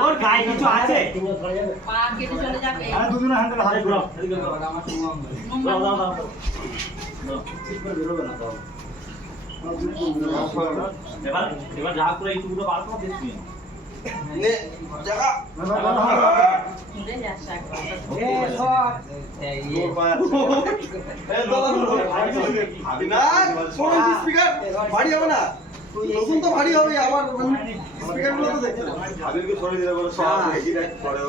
ওর গায়ে কিছু আছে পা কেটে চলে যাবে আরে দুজনে হ্যান্ডেল হাতে ঘুরাও দাও দাও দাও এবার এবার যা করে এইটুকুটা বার করে দিস তুই নে জায়গা ঘুরে যাস একবার এ শট এই পায় এ না কোন স্পিকার ভারী হবে না নতুন তো ভারী হবে আবার স্পিকার গুলো তো দেখতে হাবিবকে ছড়ে দিতে বলে সব একই রাখ করে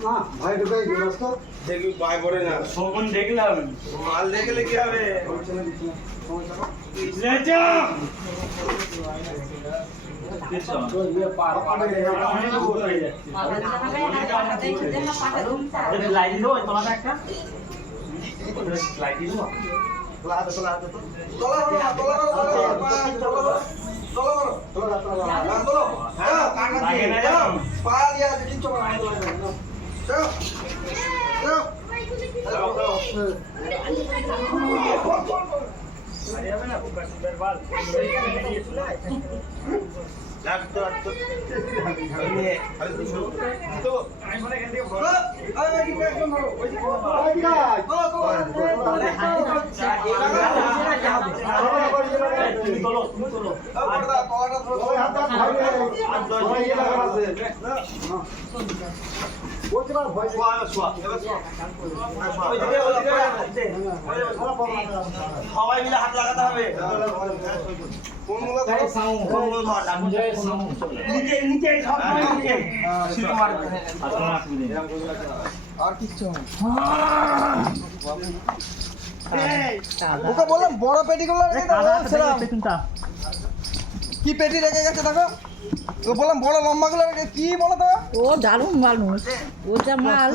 না ভাই ঢুকাই দিলাস তো দেখি পায় পড়ে না শোভন দেখলাম মাল দেখলে কি হবে লে যা লাইট দিলো তোলাটা একটা লাইট দিলো সবাই মিলে হাত লাগাতে হবে আর কিচ্ছু ওকে বললাম বড় পেটিগুলো কি পেটি রেখে গেছে দেখো ও বললাম বড় লম্বা গুলো রেখে কি বলো তো ও দারুণ মানুষ ও যা মাল